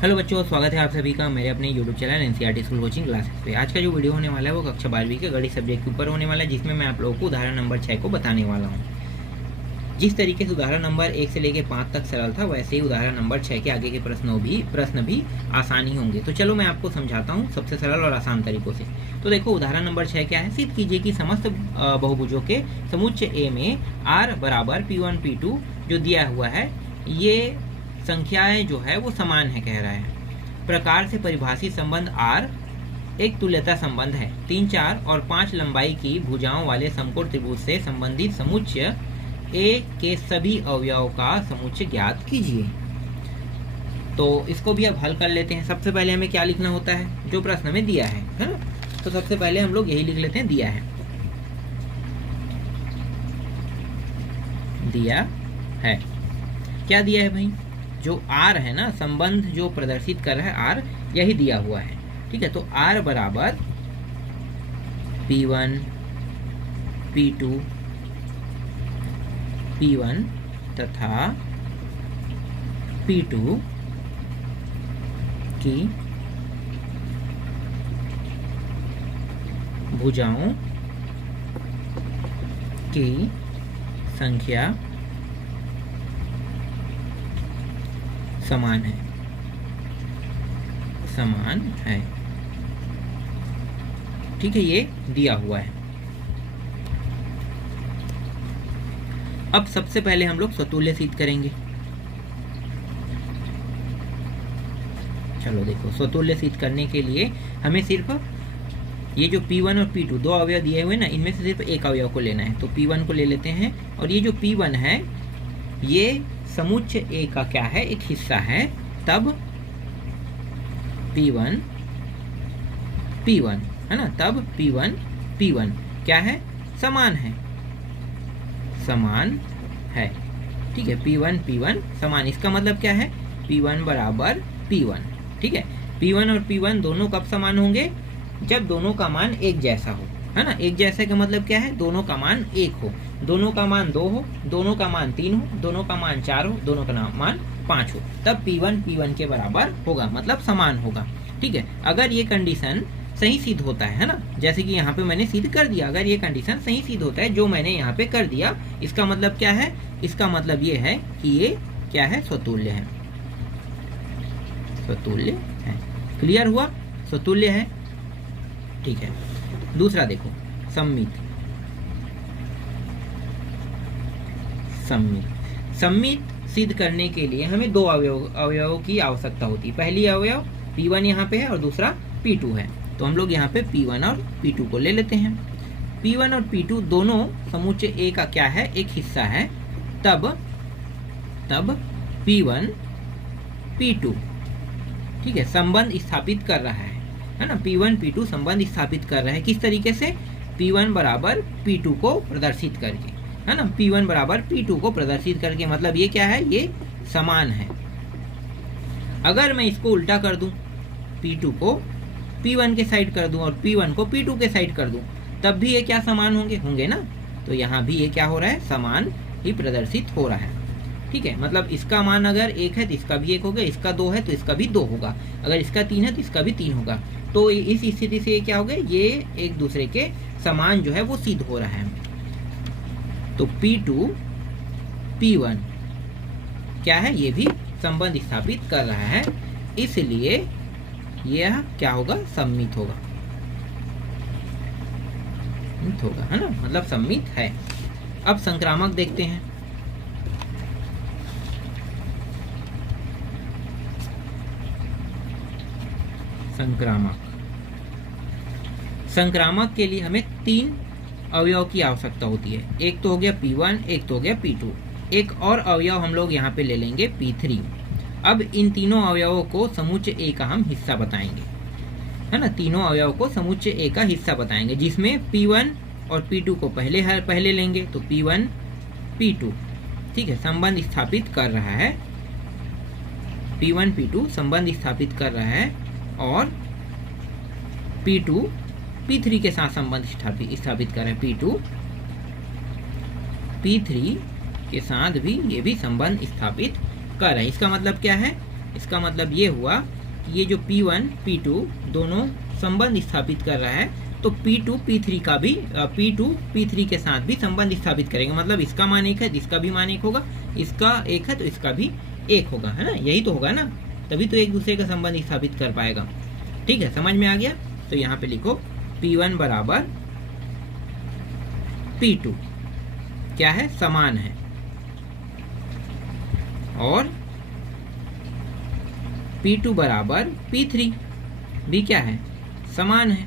Hello बच्चों, स्वागत है आप सभी का मेरे अपने YouTube channel NCERT school coaching classes पे। आज का जो वीडियो होने वाला है वो कक्षा 12वीं के गणित सब्जेक्ट के ऊपर होने वाला है, जिसमें मैं आप लोगों को उदाहरण नंबर 6 को बताने वाला हूँ। जिस तरीके से उदाहरण नंबर 1 से लेकर 5 तक सरल था, वैसे ही उदाहरण नंबर 6 के आगे के प्रश्न भी आसान ही होंगे। तो चलो मैं आपको समझाता हूँ सबसे सरल और आसान तरीकों से। तो देखो, उदाहरण नंबर 6 क्या है। सिद्ध कीजिए कि समस्त बहुभुजों के समुच्चय ए में r बराबर P1 P2 जो दिया हुआ है, ये संख्याएं जो है वो समान है कह रहा है। प्रकार से परिभाषित संबंध R एक तुल्यता संबंध है। 3, 4 और 5 लंबाई की भुजाओं वाले समकोण त्रिभुज से संबंधित समुच्चय A के सभी अवयवों का समुच्चय ज्ञात कीजिए। तो इसको भी अब हल कर लेते हैं। सबसे पहले हमें क्या लिखना होता है, जो प्रश्न में दिया है ना। तो सबसे पहले हम लोग यही लिख लेते हैं, दिया है। क्या दिया है भाई, जो R है ना, संबंध जो प्रदर्शित कर रहा है R, यही दिया हुआ है। ठीक है, तो R बराबर P1 P2 P1 तथा P2 की भुजाओं की संख्या समान है। ठीक है, ये दिया हुआ है। अब सबसे पहले हम लोग स्वतुल्य सिद्ध करेंगे। चलो देखो, स्वतुल्य सिद्ध करने के लिए हमें सिर्फ ये जो P1 और P2 दो अवयव दिए हुए ना, इनमें से सिर्फ एक अवयव को लेना है। तो P1 को ले लेते हैं, और ये जो P1 है ये समुच्चय A का क्या है, एक हिस्सा है। तब P1 है ना, तब P1 क्या है, समान है। ठीक है, P1 समान। इसका मतलब क्या है, P1 बराबर P1। ठीक है, P1 और P1 दोनों कब समान होंगे, जब दोनों का मान एक जैसा हो, है ना। एक जैसे का मतलब क्या है, दोनों का मान 1 हो, दोनों का मान 2 हो, दोनों का मान 3 हो, दोनों का मान 4 हो, दोनों का मान 5 हो, तब P1 के बराबर होगा, मतलब समान होगा। ठीक है, अगर ये कंडीशन सही सिद्ध होता है ना, जैसे कि यहाँ पे मैंने सिद्ध कर दिया, अगर ये कंडीशन सही सिद्ध होता है जो मैंने यहाँ पे कर दिया, इसका मतलब क्या है, इसका मतलब ये है कि ये क्या है, स्वतुल्य है। क्लियर हुआ, स्वतुल्य है। ठीक है, दूसरा देखो, सम्मित सिद्ध करने के लिए हमें दो अवयवों की आवश्यकता होती है। पहली अवयव P1 यहाँ पे है और दूसरा P2 है। तो हम लोग यहाँ पे P1 और P2 को ले लेते हैं। P1 और P2 दोनों समुच्चय A का क्या है, एक हिस्सा है। तब P1 P2 ठीक है, संबंध स्थापित कर रहा है ना। P1 P2 संबंध स्थापित कर रहा है, किस तरीके से, P1 बराबर P2 को प्रदर्शित करके, है ना। P1 बराबर P2 को प्रदर्शित करके, मतलब ये क्या है, ये समान है। अगर मैं इसको उल्टा कर दूं, P2 को P1 के साइड कर दूं और P1 को P2 के साइड कर दूं, तब भी ये क्या समान होंगे ना। तो यहाँ भी ये क्या हो रहा है, समान ही प्रदर्शित हो रहा है। ठीक है, मतलब इसका मान अगर 1 है तो इसका भी 1 होगा, इसका 2 है तो इसका भी 2 होगा, अगर इसका 3 है तो इसका भी 3 होगा। तो इस स्थिति से ये क्या हो गए, ये एक दूसरे के समान जो है वो सिद्ध हो रहा है। तो P2 P1 क्या है, ये भी संबंध स्थापित कर रहा है, इसलिए यह क्या होगा, सम्मित होगा, है ना, मतलब सम्मित है। अब संक्रामक देखते हैं। संक्रामक के लिए हमें 3 अवयव की आवश्यकता होती है। एक तो हो गया P1, एक तो हो गया P2, एक और अवयव हम लोग यहाँ पे ले लेंगे P3। अब इन तीनों अवयवों को समुच्चय A का हम हिस्सा बताएंगे, है ना। तीनों अवयवों को समुच्चय A का हिस्सा बताएंगे, जिसमें P1 और P2 को पहले लेंगे। तो P1 P2 ठीक है, संबंध स्थापित कर रहा है। P1 P2 संबंध स्थापित कर रहा है, और P2 P3 के साथ संबंध स्थापित कर रहा है। P2 P3 के साथ भी ये भी संबंध स्थापित कर रहे हैं। इसका मतलब क्या है, इसका मतलब ये हुआ कि ये जो P1 P2 दोनों संबंध स्थापित कर रहा है, तो P2 P3 का भी P2 P3 के साथ भी संबंध स्थापित करेंगे। मतलब इसका मान 1 है तो इसका भी मान 1 होगा, इसका 1 है तो इसका भी 1 होगा, है ना, यही तो होगा ना, तभी तो एक दूसरे का संबंध स्थापित कर पाएगा। ठीक है, समझ में आ गया। तो यहाँ पे लिखो P1 बराबर P2 क्या है, समान है, और P2 बराबर P3 भी क्या है, समान है।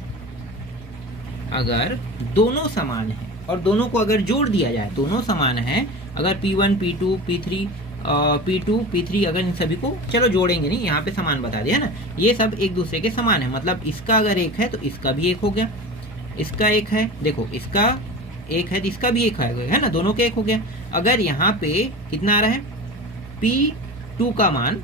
अगर दोनों समान है और दोनों को अगर जोड़ दिया जाए, दोनों समान है, अगर P1 P2 P3 P2 P3 अगर इन सभी को चलो जोड़ेंगे नहीं, यहाँ पे समान बता दिया ना, ये सब एक दूसरे के समान है। मतलब इसका अगर 1 है तो इसका भी 1 हो गया, इसका 1 है, देखो इसका 1 है तो इसका भी 1 है ना, दोनों के 1 हो गया। अगर यहाँ पे कितना आ रहा है, P2 का मान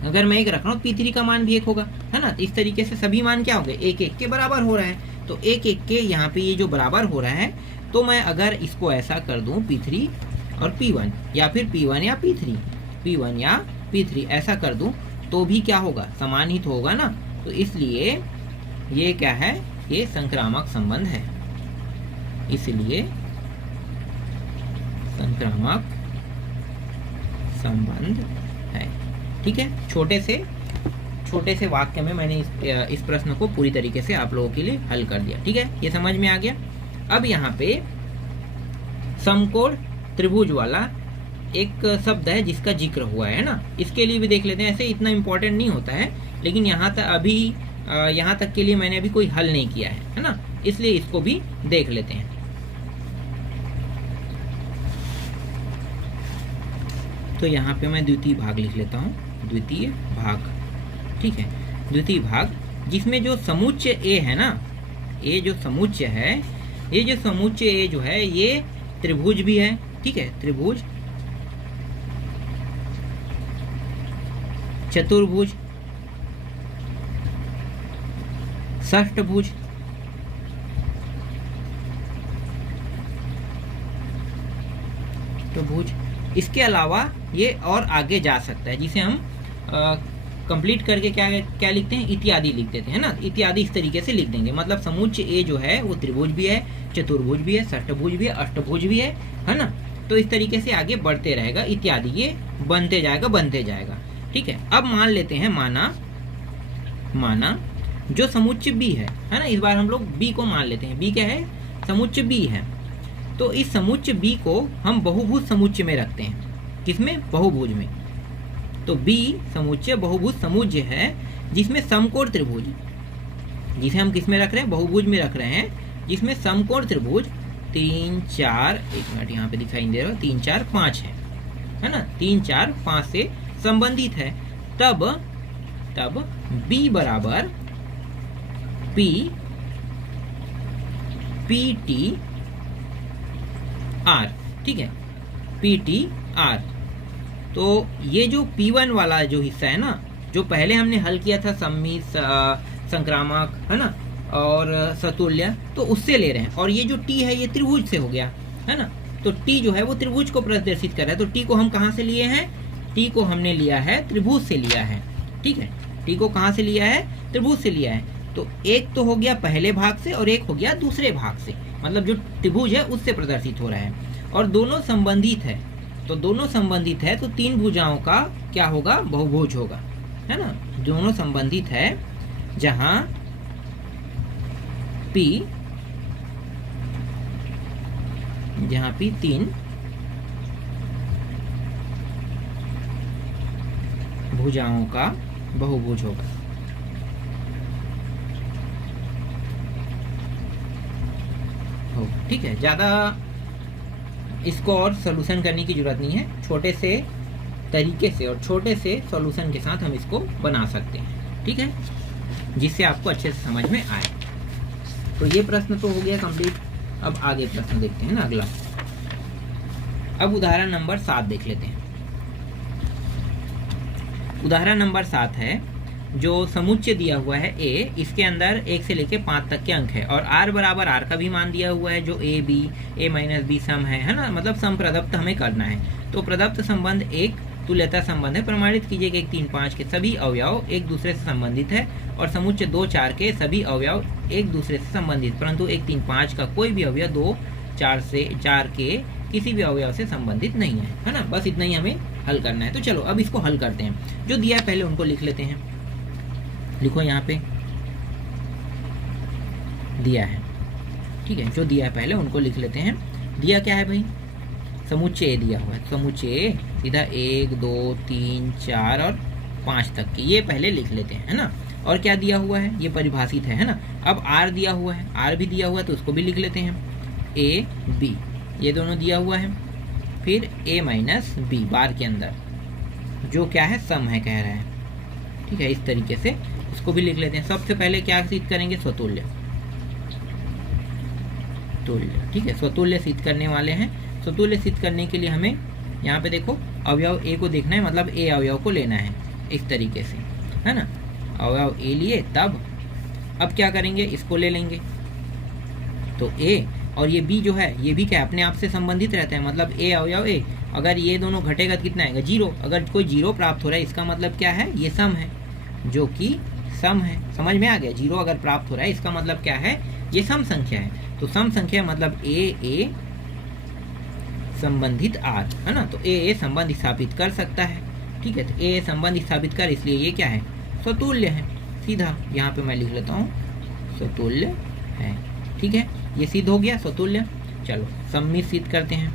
अगर मैं 1 रख रहा हूँ, P3 का मान भी 1 होगा, है ना। इस तरीके से सभी मान क्या हो गए, 1-1 के बराबर हो रहा है। तो 1-1 के यहाँ पे ये जो बराबर हो रहा है, तो मैं अगर इसको ऐसा कर दूँ P3 और P1, या फिर P1 या P3, P1 या P3 ऐसा कर दूँ, तो भी क्या होगा, समान ही तो होगा ना। तो इसलिए ये क्या है, ये संक्रामक संबंध है, इसलिए संक्रामक संबंध है। ठीक है, छोटे से वाक्य में मैंने इस प्रश्न को पूरी तरीके से आप लोगों के लिए हल कर दिया। ठीक है, ये समझ में आ गया। अब यहाँ पे समकोण त्रिभुज वाला एक शब्द है जिसका जिक्र हुआ है ना, इसके लिए भी देख लेते हैं। ऐसे इतना इम्पोर्टेंट नहीं होता है, लेकिन यहाँ तक के लिए मैंने अभी कोई हल नहीं किया है ना, इसलिए इसको भी देख लेते हैं। तो यहाँ पे मैं द्वितीय भाग लिख लेता हूँ, द्वितीय भाग। ठीक है, द्वितीय भाग जिसमें जो समुच्चय ए है ना, ये जो समुच्चय है, ये जो समुच्चय ए जो है ये त्रिभुज भी है। ठीक है, त्रिभुज, चतुर्भुज, षष्ठभुज, भुज, इसके अलावा ये और आगे जा सकता है, जिसे हम कंप्लीट करके क्या लिखते हैं, इत्यादि लिख देते हैं ना। इत्यादि इस तरीके से लिख देंगे। मतलब समुच्चय ए जो है वो त्रिभुज भी है, चतुर्भुज भी है, षष्ठभुज भी है, अष्टभुज भी है ना। तो इस तरीके से आगे बढ़ते रहेगा, इत्यादि ये बनते जाएगा। ठीक है, अब मान लेते हैं, माना जो समुच्चय बी है ना, इस बार हम लोग बी को मान लेते हैं। बी क्या है, समुच्चय बी है। तो इस समुच्चय बी को हम बहुभुज समुच्चय में रखते हैं। किसमें, बहुभुज में। तो बी समुच्चय बहुभुज समुच्चय है जिसमें समकोण त्रिभुज, जिसे हम किस में रख रहे हैं, बहुभुज में रख रहे हैं, जिसमें समकोण त्रिभुज 3 4, एक मिनट यहाँ पे दिखाई दे रहा है, 3 4 5 है ना, 3 4 5 से संबंधित है। तब बी बराबर PT R। ठीक है, PT R। तो ये जो P1 वाला जो हिस्सा है ना, जो पहले हमने हल किया था सम्मित, संक्रामक, है ना, और सतुल्य, तो उससे ले रहे हैं। और ये जो T है ये त्रिभुज से हो गया, है ना। तो T जो है वो त्रिभुज को प्रदर्शित कर रहा है। तो T को हम कहाँ से लिए हैं, T को हमने लिया है त्रिभुज से लिया है। ठीक है, T को कहाँ से लिया है, त्रिभुज से लिया है। तो एक तो हो गया पहले भाग से और एक हो गया दूसरे भाग से, मतलब जो त्रिभुज है उससे प्रदर्शित हो रहा है। और दोनों संबंधित है, तो दोनों संबंधित है तो तीन भुजाओं का क्या होगा, बहुभुज होगा, है ना। दोनों संबंधित है जहां P 3 भुजाओं का बहुभुज होगा। ठीक है, ज़्यादा इसको और सॉल्यूशन करने की ज़रूरत नहीं है। छोटे से तरीके से और छोटे से सॉल्यूशन के साथ हम इसको बना सकते हैं। ठीक है, जिससे आपको अच्छे से समझ में आए। तो ये प्रश्न तो हो गया कंप्लीट। अब आगे प्रश्न देखते हैं ना, अगला। अब उदाहरण नंबर 7 देख लेते हैं। उदाहरण नंबर 7 है, जो समुच्चय दिया हुआ है ए, इसके अंदर 1 से लेकर 5 तक के अंक है और r बराबर r का भी मान दिया हुआ है, जो a b a minus b सम है ना। मतलब सम प्रदत्त हमें करना है। तो प्रदत्त संबंध 1 तुल्यता संबंध है। प्रमाणित कीजिए कि 1 3 5 के सभी अवयव एक दूसरे से संबंधित है और समुच्चय 2 4 के सभी अवयव एक दूसरे से संबंधित, परंतु 1 3 5 का कोई भी अवयव 2 4 के किसी भी अवयव से संबंधित नहीं है ना। बस इतना ही हमें हल करना है। तो चलो अब इसको हल करते हैं। जो दिया है पहले उनको लिख लेते हैं। लिखो यहाँ पे दिया है, ठीक है। जो दिया है पहले उनको लिख लेते हैं। दिया क्या है भाई? समुच्चय दिया हुआ है। समुच्चय सीधा 1 2 3 4 और 5 तक की, ये पहले लिख लेते हैं, है ना। और क्या दिया हुआ है? ये परिभाषित है ना। अब आर दिया हुआ है, आर भी दिया हुआ है तो उसको भी लिख लेते हैं। ए बी ये दोनों दिया हुआ है। फिर a माइनस बी बार के अंदर, जो क्या है? सम है कह रहा है, ठीक है। इस तरीके से इसको भी लिख लेते हैं। सबसे पहले क्या सिद्ध करेंगे? स्वतुल्य, तुल्य, ठीक है। स्वतुल्य सिद्ध करने वाले हैं। स्वतुल्य सिद्ध करने के लिए हमें यहाँ पे देखो अवयव ए को देखना है, मतलब ए अवयव को लेना है इस तरीके से, है ना। अवयव ए लिए तब अब क्या करेंगे? इसको ले लेंगे। तो ए और ये बी जो है ये भी क्या अपने आप से संबंधित रहता है, मतलब ए अवयव ए। अगर ये दोनों घटेगा तो कितना आएगा? 0। अगर कोई 0 प्राप्त हो रहा है इसका मतलब क्या है? ये सम है, जो कि सम है। समझ में आ गया? 0 अगर प्राप्त हो रहा है इसका मतलब क्या है? ये सम संख्या है। तो सम संख्या मतलब ए संबंधित आर, है ना। तो ए संबंध स्थापित कर सकता है, ठीक है। तो ए संबंध स्थापित कर, इसलिए ये क्या है? स्वतुल्य है। सीधा यहाँ पे मैं लिख लेता हूँ स्वतुल्य है, ठीक है। ये सिद्ध हो गया स्वतुल्य। चलो सम्मित सिद्ध करते हैं।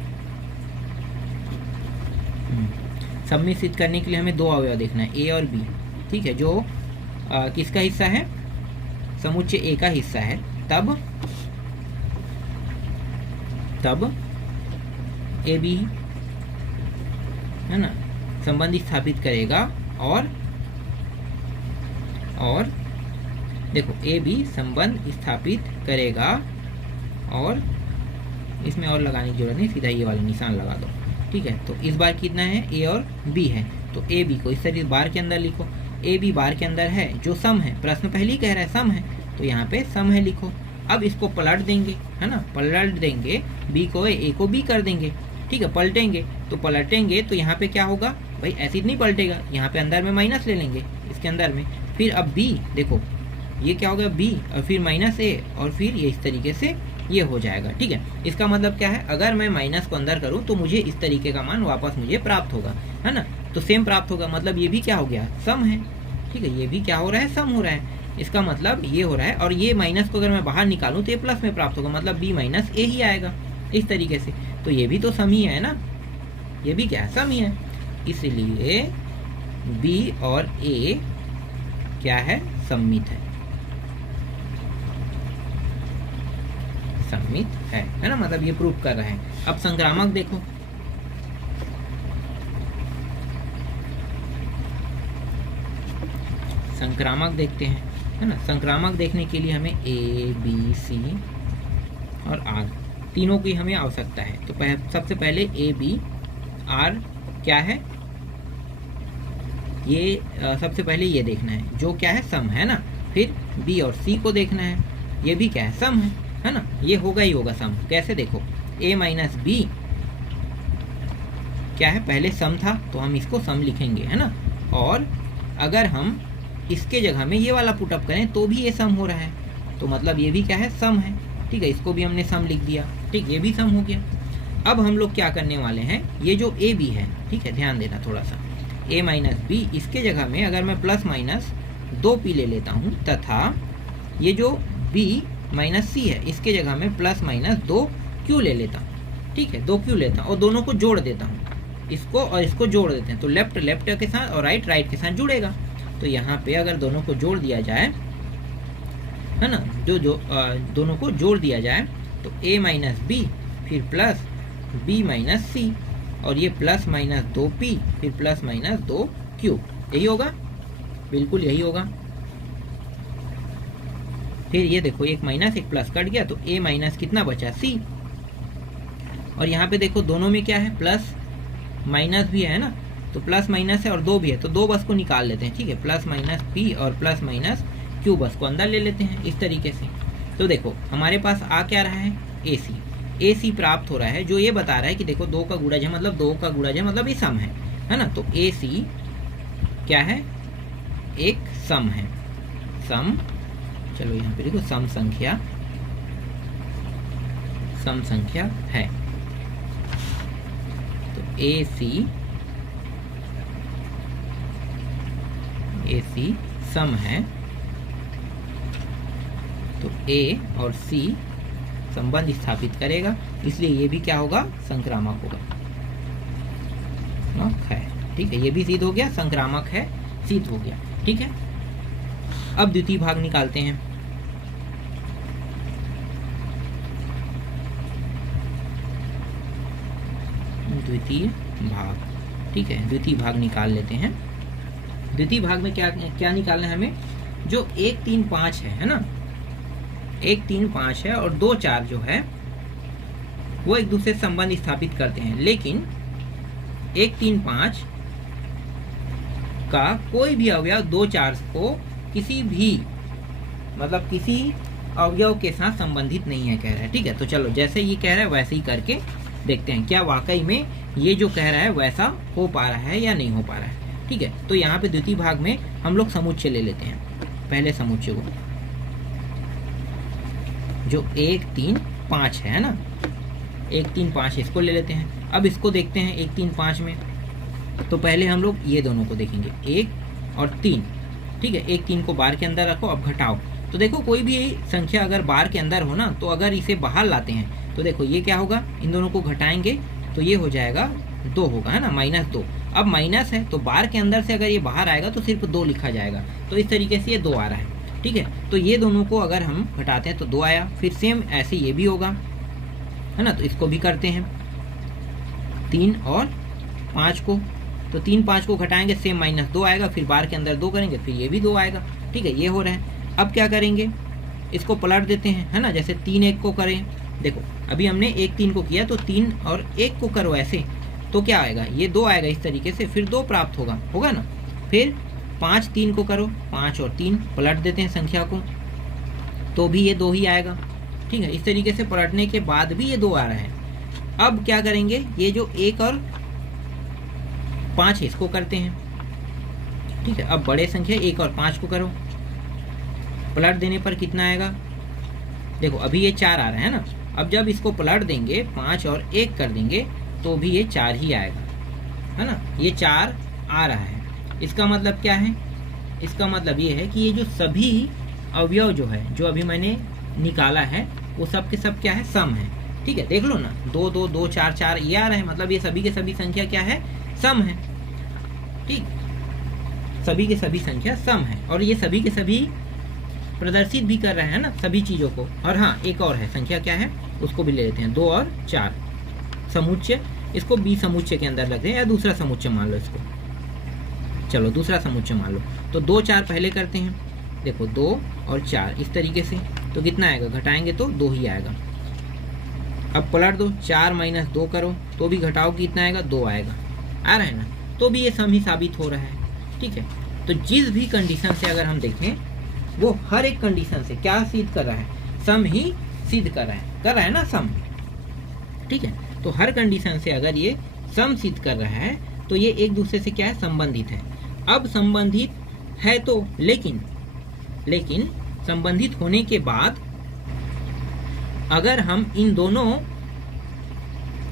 सम्मित सिद्ध करने के लिए हमें 2 अवयव देखना है, ए और बी, ठीक है। जो किसका हिस्सा है? समुच्चय ए का हिस्सा है। तब ए बी, है ना, संबंध स्थापित करेगा। और देखो ए बी संबंध स्थापित करेगा, और इसमें और लगाने की जरूरत नहीं, सीधा ये वाला निशान लगा दो, ठीक है। तो इस बार कितना है? ए और बी है। तो ए बी को इस तरह बार के अंदर लिखो। ए बी बार के अंदर है, जो सम है। प्रश्न पहले ही कह रहा है सम है, तो यहाँ पे सम है लिखो। अब इसको पलट देंगे, है ना। पलट देंगे, बी को ए को बी कर देंगे, ठीक है। पलटेंगे तो पलटेंगे तो यहाँ पे क्या होगा भाई? ऐसे नहीं पलटेगा, यहाँ पे अंदर में माइनस ले लेंगे इसके अंदर में। फिर अब बी देखो ये क्या होगा? बी और फिर माइनस ए और फिर ये इस तरीके से ये हो जाएगा, ठीक है। इसका मतलब क्या है? अगर मैं माइनस को अंदर करूँ तो मुझे इस तरीके का मान वापस मुझे प्राप्त होगा, है ना। तो सेम प्राप्त होगा, मतलब ये भी क्या हो गया? सम है, ठीक है। ये भी क्या हो रहा है? सम हो रहा है। इसका मतलब ये हो रहा है, और ये माइनस को अगर मैं बाहर निकालूं तो ये प्लस में प्राप्त होगा, मतलब बी माइनस ए ही आएगा इस तरीके से। तो ये भी तो सम ही है ना, ये भी क्या? सम ही है। इसलिए बी और ए क्या है? सम्मित है, सम्मित है ना। मतलब ये प्रूफ कर रहे हैं। अब संक्रामक देखो, संक्रामक देखते हैं, है ना। संक्रामक देखने के लिए हमें ए बी सी और आर तीनों की हमें आवश्यकता है। तो सबसे पहले ए बी आर क्या है? ये सबसे पहले ये देखना है, जो क्या है? सम है ना। फिर बी और सी को देखना है, ये भी क्या है? सम है ना। ये होगा ही होगा सम। कैसे? देखो a माइनस बी क्या है? पहले सम था तो हम इसको सम लिखेंगे, है ना। और अगर हम इसके जगह में ये वाला पुटअप करें तो भी ये सम हो रहा है, तो मतलब ये भी क्या है? सम है, ठीक है। इसको भी हमने सम लिख दिया, ठीक, ये भी सम हो गया। अब हम लोग क्या करने वाले हैं? ये जो ए बी है, ठीक है, ध्यान देना थोड़ा सा। a माइनस बी इसके जगह में अगर मैं प्लस माइनस 2p ले लेता हूँ, तथा ये जो b माइनस सी है इसके जगह में प्लस माइनस 2q ले लेता हूँ, ठीक है। 2q लेता हूँ और दोनों को जोड़ देता हूँ, इसको और इसको जोड़ देते हैं, तो लेफ्ट लेफ्ट के साथ और राइट राइट के साथ जुड़ेगा। तो यहाँ पे अगर दोनों को जोड़ दिया जाए, है ना, दोनों को जोड़ दिया जाए तो a माइनस बी फिर प्लस b माइनस सी, और ये प्लस माइनस 2p फिर प्लस माइनस 2q, यही होगा, बिल्कुल यही होगा। फिर ये देखो एक माइनस एक प्लस कट गया, तो a माइनस कितना बचा? c। और यहाँ पे देखो दोनों में क्या है? प्लस माइनस भी है ना, तो प्लस माइनस है और 2 भी है, तो 2 बस को निकाल लेते हैं, ठीक है। प्लस माइनस p और प्लस माइनस q बस को अंदर ले लेते हैं इस तरीके से। तो देखो हमारे पास आ क्या रहा है? AC प्राप्त हो रहा है, जो ये बता रहा है कि देखो 2 का गुणज है, मतलब 2 का गुणज है, मतलब ये सम है है ना। तो ए सी क्या है, एक सम है, सम, चलो यहाँ पे देखो सम संख्या है। तो ए सी सम है, तो ए और सी संबंध स्थापित करेगा, इसलिए ये भी क्या होगा, संक्रामक होगा, है। ठीक है, ये भी सिद्ध हो गया, संक्रामक है, सिद्ध हो गया। ठीक है, अब द्वितीय भाग निकालते हैं। द्वितीय भाग, ठीक है, द्वितीय भाग निकाल लेते हैं। द्वितीय भाग में क्या क्या निकालना है हमें, जो 1 3 5 है ना, 1 3 5 है और 2 4 जो है वो एक दूसरे से संबंध स्थापित करते हैं, लेकिन 1 3 5 का कोई भी अवयव 2 4 को किसी भी मतलब किसी अवयव के साथ संबंधित नहीं है, कह रहा है। ठीक है, तो चलो जैसे ये कह रहा है वैसे ही करके देखते हैं क्या वाकई में ये जो कह रहा है वैसा हो पा रहा है या नहीं हो पा रहा है। ठीक है, तो यहाँ पे द्वितीय भाग में हम लोग समुच्चय ले लेते हैं, पहले समुच्चय को, जो 1 3 5 है ना, 1 3 5 इसको ले लेते हैं। अब इसको देखते हैं 1 3 5 में, तो पहले हम लोग ये दोनों को देखेंगे, 1 और 3। ठीक है, 1 3 को बार के अंदर रखो, अब घटाओ, तो देखो कोई भी संख्या अगर बार के अंदर हो ना, तो अगर इसे बाहर लाते हैं तो देखो ये क्या होगा, इन दोनों को घटाएंगे तो ये हो जाएगा 2 होगा, है ना, -2। अब माइनस है तो बार के अंदर से अगर ये बाहर आएगा तो सिर्फ 2 लिखा जाएगा, तो इस तरीके से ये 2 आ रहा है। ठीक है, तो ये दोनों को अगर हम घटाते हैं तो 2 आया, फिर सेम ऐसे ये भी होगा, है ना, तो इसको भी करते हैं 3 और 5 को, तो 3 5 को घटाएंगे सेम -2 आएगा, फिर बार के अंदर 2 करेंगे फिर ये भी 2 आएगा। ठीक है, ये हो रहा है। अब क्या करेंगे, इसको पलट देते हैं, है ना, जैसे 3 1 को करें, देखो अभी हमने 1 3 को किया तो 3 और 1 को करो ऐसे, तो क्या आएगा, ये 2 आएगा इस तरीके से, फिर 2 प्राप्त होगा ना। फिर 5 3 को करो, 5 और 3 पलट देते हैं संख्या को, तो भी ये 2 ही आएगा। ठीक है, इस तरीके से पलटने के बाद भी ये 2 आ रहा है। अब क्या करेंगे, ये जो 1 और 5 है इसको करते हैं। ठीक है, अब बड़े संख्या 1 और 5 को करो, पलट देने पर कितना आएगा, देखो अभी ये 4 आ रहा है ना, अब जब इसको पलट देंगे 5 और 1 कर देंगे तो भी ये 4 ही आएगा, है ना, ये 4 आ रहा है। इसका मतलब क्या है, इसका मतलब ये है कि ये जो सभी अवयव जो है जो अभी मैंने निकाला है वो सब के सब क्या है, सम है। ठीक है, देख लो ना, 2 2 2 4 4 ये आ रहा है, मतलब ये सभी के सभी संख्या क्या है, सम है। ठीक, सभी के सभी संख्या सम है और ये सभी के सभी प्रदर्शित भी कर रहे हैं ना सभी चीज़ों को। और हाँ, एक और है संख्या, क्या है उसको भी ले लेते हैं, 2 और 4 समुच्चय, इसको बी समुच्चय के अंदर रखते हैं या दूसरा समुच्चय मान लो इसको, चलो दूसरा समुच्चय मान लो। तो 2 4 पहले करते हैं, देखो 2 और 4 इस तरीके से, तो कितना आएगा, घटाएंगे तो 2 ही आएगा। अब पलट दो, 4 - 2 करो तो भी घटाओ कितना आएगा, 2 आएगा, आ रहा है ना, तो भी ये सम ही साबित हो रहा है। ठीक है, तो जिस भी कंडीशन से अगर हम देखें वो हर एक कंडीशन से क्या सिद्ध कर रहा है, सम ही सिद्ध कर रहा है ना, सम। ठीक है, तो हर कंडीशन से अगर ये सम सिद्ध कर रहा है तो ये एक दूसरे से क्या है, संबंधित है। अब संबंधित है तो लेकिन संबंधित होने के बाद अगर हम इन दोनों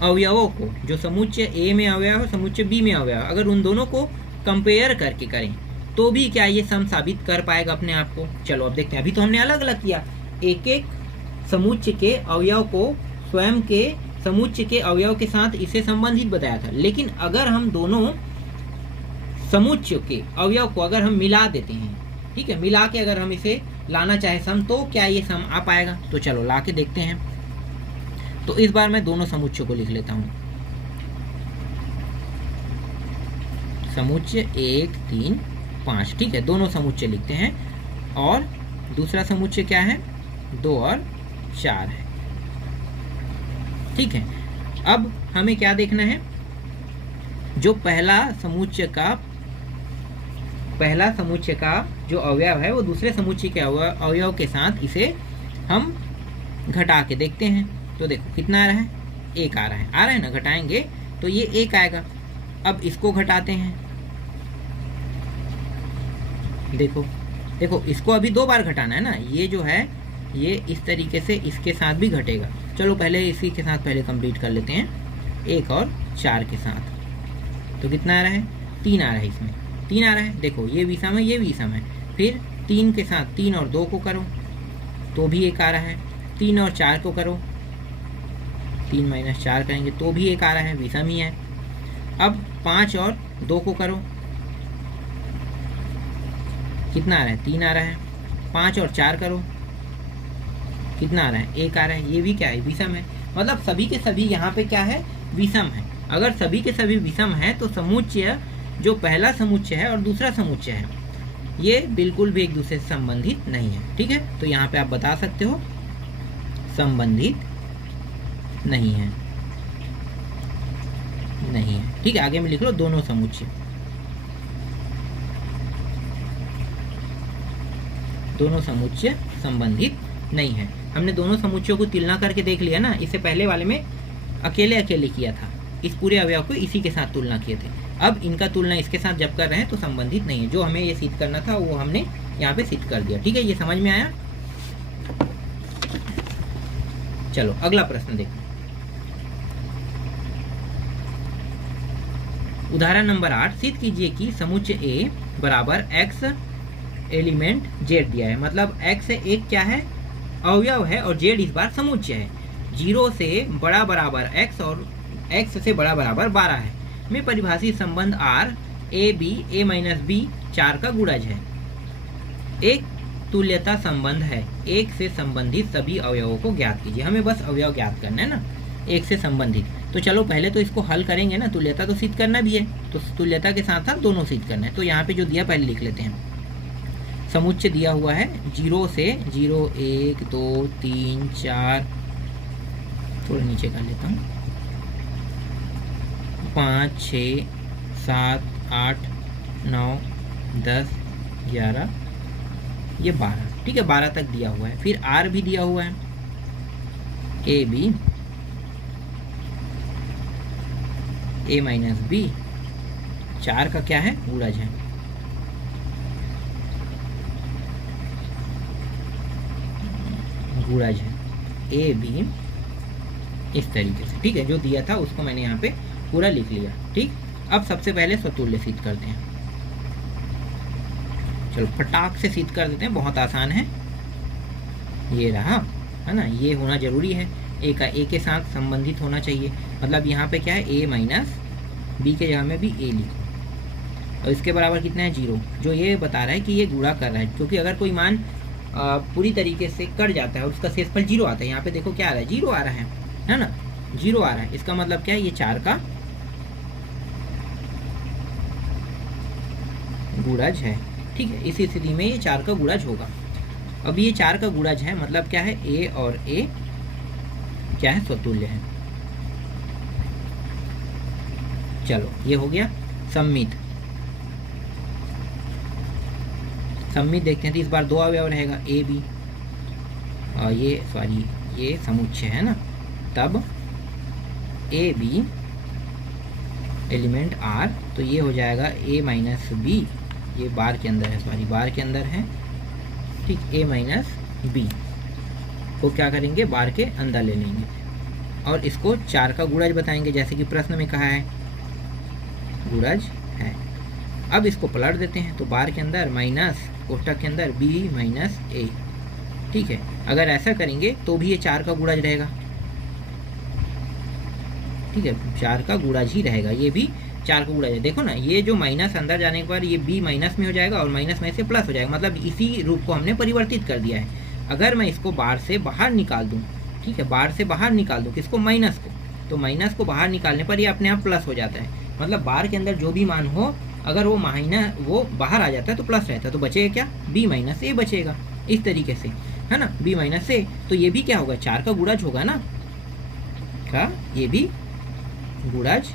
अवयवों को, जो समुच्चय ए में अवयव है समुच्चय बी में अवयव, अगर उन दोनों को कंपेयर करके करें तो भी क्या ये सम साबित कर पाएगा अपने आप को। चलो अब देखते हैं, अभी तो हमने अलग अलग किया, एक एक समुच्चय के अवयव को स्वयं के समुच्चय के अवयव के साथ इसे संबंधित बताया था, लेकिन अगर हम दोनों समुच्चय के अवयव को अगर हम मिला देते हैं, ठीक है, मिला के अगर हम इसे लाना चाहे सम, तो क्या ये सम आ पाएगा। तो चलो ला के देखते हैं। तो इस बार मैं दोनों समुच्चय को लिख लेता हूँ, समुच्चय 1 3 5। ठीक है, दोनों समुच्चय लिखते हैं, और दूसरा समुच्चय क्या है, 2 और 4 है। ठीक है, अब हमें क्या देखना है, जो पहला समुच्चय का जो अवयव है वो दूसरे समुच्चय के अवयव के साथ इसे हम घटा के देखते हैं। तो देखो कितना आ रहा है, 1 आ रहा है ना, घटाएंगे तो ये 1 आएगा। अब इसको घटाते हैं, देखो देखो इसको अभी 2 बार घटाना है ना, ये जो है ये इस तरीके से इसके साथ भी घटेगा। चलो पहले इसी के साथ पहले कंप्लीट कर लेते हैं, 1 और 4 के साथ। तो कितना आ रहा है, 3 आ रहा है, इसमें 3 आ रहा है। देखो ये विषम है, ये विषम है। फिर 3 के साथ 3 और 2 को करो तो भी 1 आ रहा है। 3 और 4 को करो, 3 माइनस 4 करेंगे तो भी 1 आ रहा है, विषम ही है। अब 5 और 2 को करो, कितना आ रहा है, 3 आ रहा है। 5 और 4 करो, कितना आ रहा है, 1 आ रहा है। ये भी क्या है, विषम है। मतलब सभी के सभी यहाँ पे क्या है, विषम है। अगर सभी के सभी विषम है तो समुच्चय, जो पहला समुच्चय है और दूसरा समुच्चय है, ये बिल्कुल भी एक दूसरे से संबंधित नहीं है। ठीक है, तो यहाँ पे आप बता सकते हो संबंधित नहीं है, नहीं है। ठीक है, आगे में लिख लो दोनों समुच्चय, दोनों समुच्चय संबंधित नहीं है। हमने दोनों समुच्चयों को तुलना करके देख लिया ना, इससे पहले वाले में अकेले अकेले किया था, इस पूरे अवयव को इसी के साथ तुलना किए थे। अब इनका तुलना इसके साथ जब कर रहे हैं तो संबंधित नहीं है। जो हमें ये सिद्ध करना था वो हमने यहाँ पे सिद्ध कर दिया। ठीक है, ये समझ में आया। चलो अगला प्रश्न देखो, उदाहरण नंबर 8, सिद्ध कीजिए कि समुच्चय ए बराबर x एलिमेंट z दिया है। मतलब x से एक क्या है, अवयव है, और z इस बार समुच्चय है। 0 से बड़ा बराबर x और x से बड़ा बराबर 12 है में परिभाषित संबंध r a b a minus b 4 का गुणज है। एक तुल्यता संबंध है, एक से संबंधित सभी अवयवों को ज्ञात कीजिए। हमें बस अवयव ज्ञात करना है ना, एक से संबंधित। तो चलो पहले तो इसको हल करेंगे ना, तुल्यता तो सिद्ध करना भी है, तो तुल्यता के साथ साथ दोनों सिद्ध करना है। तो यहाँ पे जो दिया पहले लिख लेते हैं। समुच्चय दिया हुआ है 0 से 0 1 2 3 4, थोड़ा नीचे कर लेता हूँ, 5 6 7 8 9 10 11, ये 12। ठीक है, 12 तक दिया हुआ है। फिर R भी दिया हुआ है, A B a minus B 4 का क्या है, गुणज है। गुणज है ए बी इस तरीके से। ठीक है, जो दिया था उसको मैंने यहाँ पे पूरा लिख लिया। ठीक, अब सबसे पहले स्वतुल्य सिद्ध करते हैं। चलो फटाक से सिद्ध कर देते हैं, बहुत आसान है। ये रहा है ना, ये होना जरूरी है, ए का ए के साथ संबंधित होना चाहिए। मतलब यहाँ पे क्या है, ए माइनस बी के जगह में भी ए लिखो, और इसके बराबर कितना है, 0। जो ये बता रहा है कि ये गुणा कर रहा है, क्योंकि अगर कोई मान पूरी तरीके से कट जाता है और उसका शेषफल 0 आता है, यहाँ पे देखो क्या आ रहा है, 0 आ रहा है ना, 0 आ रहा है। इसका मतलब क्या है, ये 4 का गुणज है। ठीक है, इस स्थिति में ये 4 का गुणज होगा। अब ये 4 का गुणज है, मतलब क्या है, ए और ए क्या है, स्वतुल्य है। चलो ये हो गया सम्मित। सम्मित देखते हैं तो इस बार 2 अवयव रहेगा, ए बी, और ये समुच्चय है ना, तब ए बी एलिमेंट आर, तो ये हो जाएगा ए माइनस बी, ये बार के अंदर है, बार के अंदर है। ठीक, ए माइनस बी को क्या करेंगे, बार के अंदर ले लेंगे, और इसको 4 का गुणज बताएंगे, जैसे कि प्रश्न में कहा है गुणज है। अब इसको पलट देते हैं, तो बार के अंदर माइनस कोष्टक के अंदर बी माइनस ए। ठीक है, अगर ऐसा करेंगे तो भी ये 4 का गुणज रहेगा। ठीक है, 4 का गुणज ही रहेगा, ये भी 4 का गुणज है। देखो ना, ये जो माइनस अंदर जाने के बाद ये बी माइनस में हो जाएगा और माइनस में से प्लस हो जाएगा, मतलब इसी रूप को हमने परिवर्तित कर दिया है। अगर मैं इसको बार से बाहर निकाल दूँ, ठीक है, बार से बाहर निकाल दूँ किसको, माइनस को, तो माइनस को बाहर निकालने पर ये अपने आप प्लस हो जाता है। मतलब बार के अंदर जो भी मान हो, अगर वो बाहर आ जाता है तो प्लस रहता है, तो बचेगा क्या, बी माइनस ए बचेगा, इस तरीके से, है ना, बी माइनस ए। तो ये भी क्या होगा, 4 का गुणज होगा ना, क्या ये भी गुणज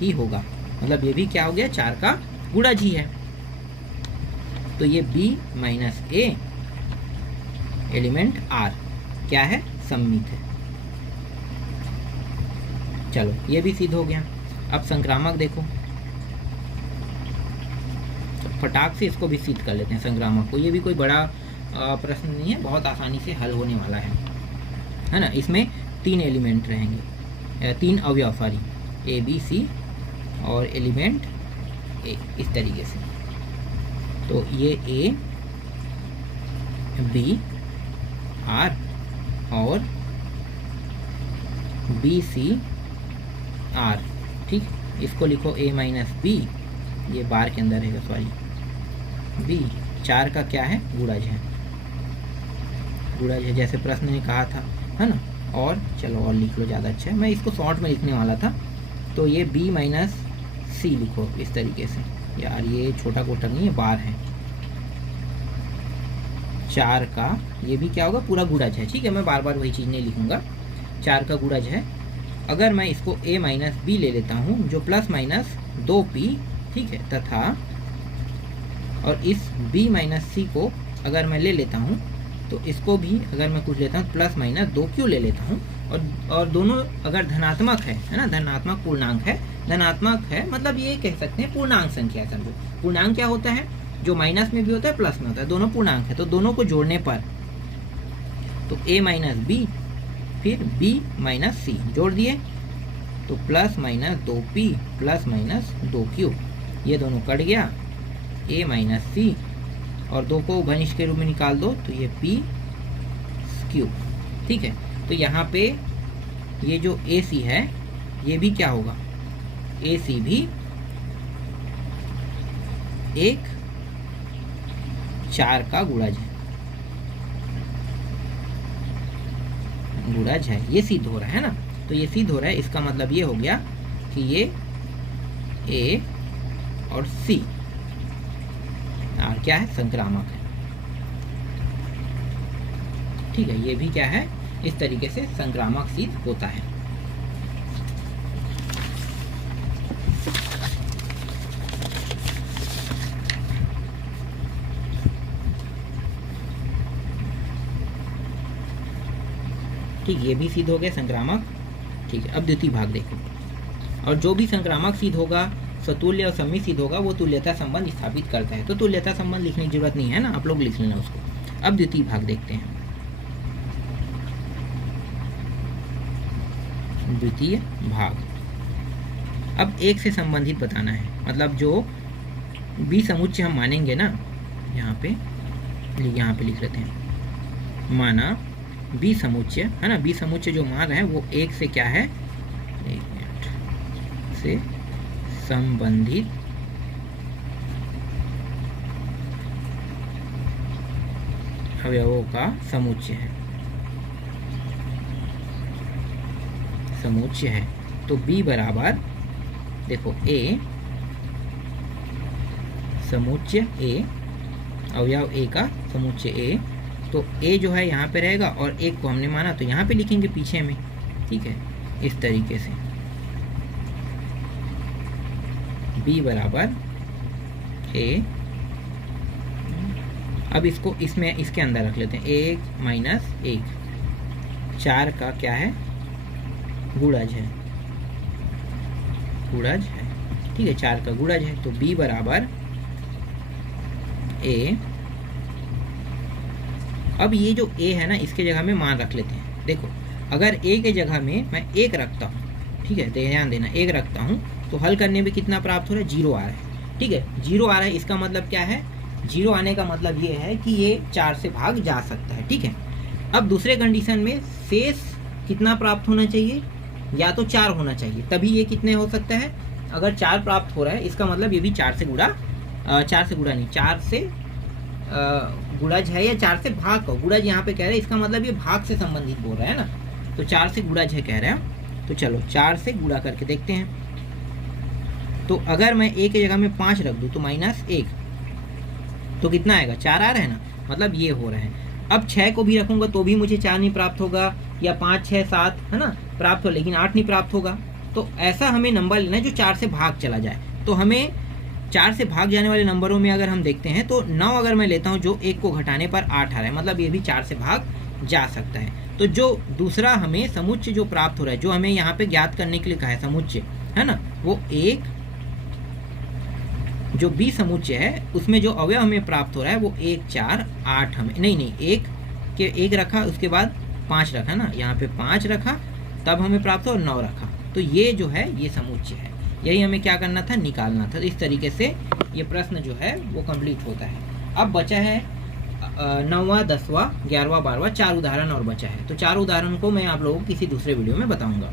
ही होगा, मतलब ये भी क्या हो गया, 4 का गुणज ही है। तो ये B minus A element are क्या है, सम्मित है। चलो ये भी सिद्ध हो गया। अब संक्रामक देखो, फटाक से इसको भी सिद्ध कर लेते हैं संक्रामक को। ये भी कोई बड़ा प्रश्न नहीं है, बहुत आसानी से हल होने वाला है ना। इसमें 3 एलिमेंट रहेंगे, 3 अवयव, सॉरी, ए बी सी और एलिमेंट ए, इस तरीके से। तो ये ए बी आर और बी सी आर, ठीक। इसको लिखो ए माइनस बी, ये बार के अंदर रहेगा, सॉरी, बी 4 का क्या है, गुणज है, गुणज है जैसे प्रश्न ने कहा था, है ना। और चलो और लिख लो, ज़्यादा अच्छा है, मैं इसको शॉर्ट में लिखने वाला था। तो ये बी माइनस सी लिखो इस तरीके से, यार ये छोटा कोटक नहीं है, बार है। 4 का ये भी क्या होगा, पूरा गुणज है, ठीक है। मैं बार बार वही चीज़ नहीं लिखूंगा, 4 का गुणज है। अगर मैं इसको a माइनस बी ले लेता हूँ जो प्लस माइनस 2p, ठीक है, तथा और इस b माइनस सी को अगर मैं ले लेता हूँ तो इसको भी अगर मैं कुछ लेता हूँ प्लस माइनस 2q ले लेता हूँ, और दोनों अगर धनात्मक है ना, धनात्मक पूर्णांक है, धनात्मक है मतलब ये कह सकते हैं पूर्णांक संख्या। समझो पूर्णांक क्या होता है, जो माइनस में भी होता है प्लस में होता है, दोनों पूर्णांक है। तो दोनों को जोड़ने पर तो a माइनस बी फिर b माइनस सी जोड़ दिए तो plus minus 2p plus minus 2q, ये दोनों कट गया, a माइनस सी और 2 को उभयनिष्ठ के रूप में निकाल दो तो ये p q, ठीक है। तो यहाँ पे ये जो AC है ये भी क्या होगा, AC भी 1 4 का गुणज है, गुणज है, ये सिद्ध हो रहा है ना। तो ये सिद्ध हो रहा है, इसका मतलब ये हो गया कि ये A और C और क्या है, संक्रामक है, ठीक है। ये भी क्या है, इस तरीके से संक्रामक सिद्ध होता है। ठीक, ये भी सिद्ध हो गया संक्रामक, ठीक है। अब द्वितीय भाग देखो, और जो भी संक्रामक सिद्ध होगा, सतुल्य और सम्मित सिद्ध होगा, वो तुल्यता संबंध स्थापित करता है। तो तुल्यता संबंध लिखने की जरूरत नहीं है ना, आप लोग लिख लेना उसको। अब द्वितीय भाग देखते हैं। द्वितीय भाग, अब एक से संबंधित बताना है, मतलब जो बी समुच्चय हम मानेंगे ना, यहाँ पे लिख लेते हैं, माना बी समुच्चय है ना, बी समुच्चय जो मान रहे हैं वो एक से क्या है, से संबंधित अवयवों का समुच्चय है, समुच्चय है। तो B बराबर देखो A समुच्चय A, अवयव A का समुच्चय A, तो A जो है यहाँ पे रहेगा और एक को हमने माना तो यहाँ पे लिखेंगे पीछे में, ठीक है, इस तरीके से। B बराबर A, अब इसको इसमें इसके अंदर रख लेते हैं, 1 माइनस 1, 4 का क्या है, गुणज है, गुणज है, ठीक है, 4 का गुणज है। तो B बराबर A, अब ये जो A है ना, इसके जगह में मान रख लेते हैं। देखो अगर A के जगह में मैं 1 रखता हूँ, ठीक है, ध्यान देना, 1 रखता हूँ तो हल करने में कितना प्राप्त हो रहा है, 0 आ रहा है, ठीक है, 0 आ रहा है। इसका मतलब क्या है, 0 आने का मतलब ये है कि ये 4 से भाग जा सकता है, ठीक है। अब दूसरे कंडीशन में शेष कितना प्राप्त होना चाहिए, या तो 4 होना चाहिए, तभी ये कितने हो सकता है। अगर 4 प्राप्त हो रहा है इसका मतलब ये भी 4 से गुणा, 4 से गुणा नहीं, 4 से गुणज है, या 4 से भाग का गुणज यहाँ पे कह रहे हैं, इसका मतलब ये भाग से संबंधित बोल रहा है ना, तो 4 से गुणज है कह रहे हैं। तो चलो 4 से गुणा करके देखते हैं। तो अगर मैं A की जगह में 5 रख दूँ तो -1, तो कितना आएगा, 4 आ रहा है ना, मतलब ये हो रहा है। अब 6 को भी रखूंगा तो भी मुझे 4 नहीं प्राप्त होगा, या 5 6 7 है ना प्राप्त हो, लेकिन 8 नहीं प्राप्त होगा। तो ऐसा हमें नंबर लेना है जो 4 से भाग चला जाए। तो हमें 4 से भाग जाने वाले नंबरों में अगर हम देखते हैं तो 9 अगर मैं लेता हूं जो 1 को घटाने पर 8 आ रहा है, मतलब ये भी 4 से भाग जा सकता है। तो जो दूसरा हमें समुच्चय जो प्राप्त हो रहा है, जो हमें यहाँ पे ज्ञात करने के लिए कहा है समुच्चय, है ना, वो 1 जो बी समुच्चय है उसमें जो अवयव हमें प्राप्त हो रहा है वो 1 4 8 हमें नहीं एक रखा, उसके बाद 5 रखा ना, यहाँ पे 5 रखा तब हमें प्राप्त हो और 9 रखा, तो ये जो है ये समुच्चय है, यही हमें क्या करना था, निकालना था। तो इस तरीके से ये प्रश्न जो है वो कंप्लीट होता है। अब बचा है 9वां 10वां 11वां 12वां, 4 उदाहरण और बचा है। तो 4 उदाहरण को मैं आप लोगों को किसी दूसरे वीडियो में बताऊंगा।